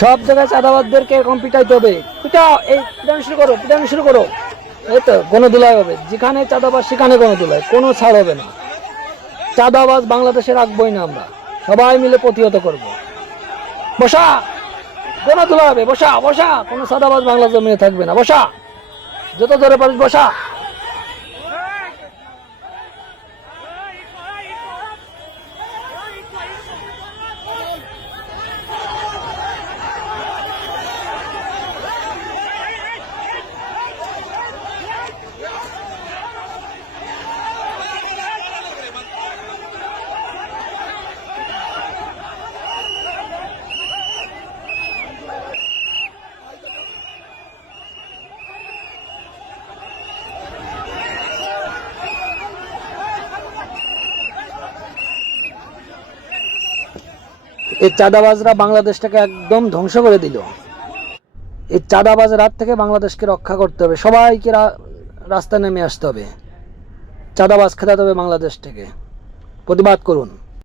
সব জায়গায় চাঁদাবাজদেরকে এরকম পিটাইতে হবে। পিটাও, এই পিটানো শুরু করো, পিটানো শুরু করো। এই তো গণধোলাই হবে, যেখানে চাঁদাবাজ সেখানে গণধোলাই, কোনো ছাড় হবে না। চাঁদাবাজ বাংলাদেশে রাখবোই না আমরা, সবাই মিলে প্রতিহত করব। বসা, গণধোলাই হবে, বসা বসা, কোনো চাঁদাবাজ বাংলা জমিনে থাকবে না, বসা, যত জোরে পারিস বসা। এই চাঁদাবাজরা বাংলাদেশটাকে একদম ধ্বংস করে দিল। এই চাঁদাবাজের হাত থেকে বাংলাদেশকে রক্ষা করতে হবে, সবাইকে রাস্তায় নেমে আসতে হবে, চাঁদাবাজ খেতাতে হবে বাংলাদেশ থেকে। প্রতিবাদ করুন।